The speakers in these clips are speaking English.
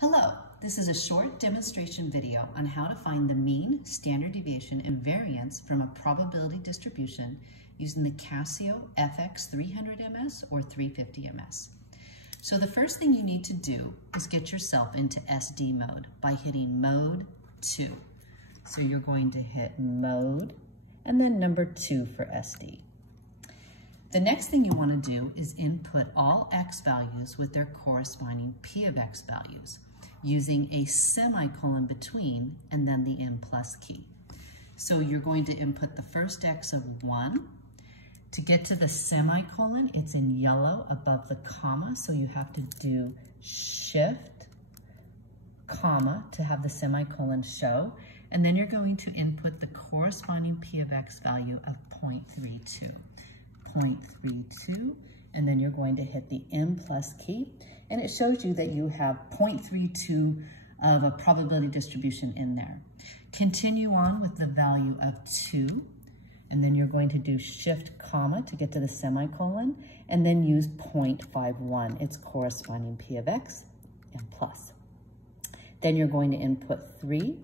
Hello, this is a short demonstration video on how to find the mean, standard deviation, and variance from a probability distribution using the Casio FX 300ms or 350ms. So the first thing you need to do is get yourself into SD mode by hitting mode 2. So you're going to hit mode and then number 2 for SD. The next thing you want to do is input all x values with their corresponding p of x values using a semicolon between and then the n plus key. So you're going to input the first x of 1. To get to the semicolon, it's in yellow above the comma, so you have to do shift, comma, to have the semicolon show, and then you're going to input the corresponding p of x value of 0.32. 0.32, and then you're going to hit the n plus key, and it shows you that you have 0.32 of a probability distribution in there. Continue on with the value of 2, and then you're going to do shift comma to get to the semicolon, and then use 0.51, its corresponding p of x, n plus. Then you're going to input 3,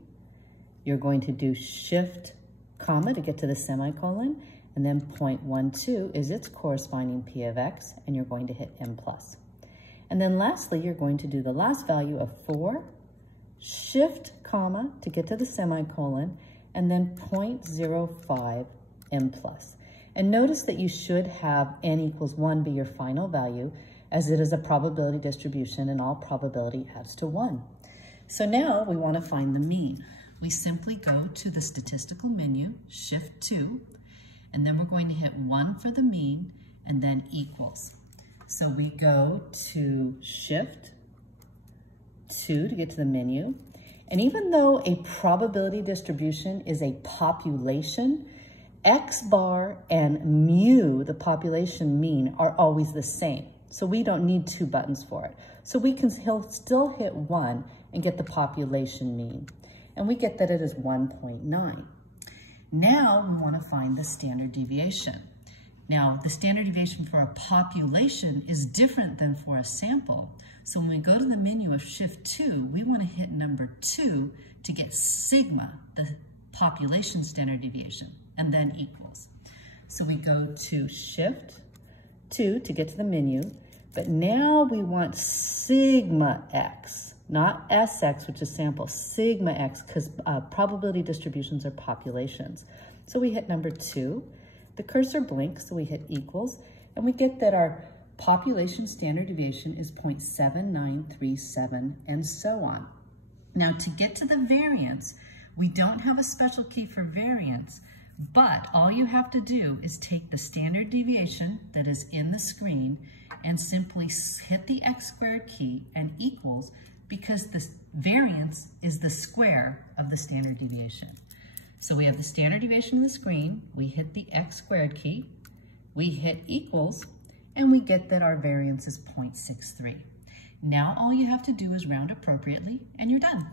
you're going to do shift comma to get to the semicolon, and then 0.12 is its corresponding p of x, and you're going to hit n plus. And then lastly, you're going to do the last value of 4, shift comma to get to the semicolon, and then 0.05 n plus. And notice that you should have n equals 1 be your final value, as it is a probability distribution and all probability adds to 1. So now we want to find the mean. We simply go to the statistical menu, shift 2, and then we're going to hit 1 for the mean, and then equals. So we go to shift 2 to get to the menu. And even though a probability distribution is a population, X bar and mu, the population mean, are always the same. So we don't need 2 buttons for it. So we can still hit 1 and get the population mean. And we get that it is 1.9. Now we want to find the standard deviation. Now, the standard deviation for a population is different than for a sample. So when we go to the menu of shift 2, we want to hit number 2 to get sigma, the population standard deviation, and then equals. So we go to shift 2 to get to the menu, but now we want sigma x. Not SX, which is sample, sigma x, because probability distributions are populations. So we hit number 2. The cursor blinks, so we hit equals, and we get that our population standard deviation is 0.7937, and so on. Now, to get to the variance, we don't have a special key for variance, but all you have to do is take the standard deviation that is in the screen and simply hit the x squared key and equals, because the variance is the square of the standard deviation. So we have the standard deviation on the screen, we hit the x squared key, we hit equals, and we get that our variance is 0.63. Now all you have to do is round appropriately, and you're done.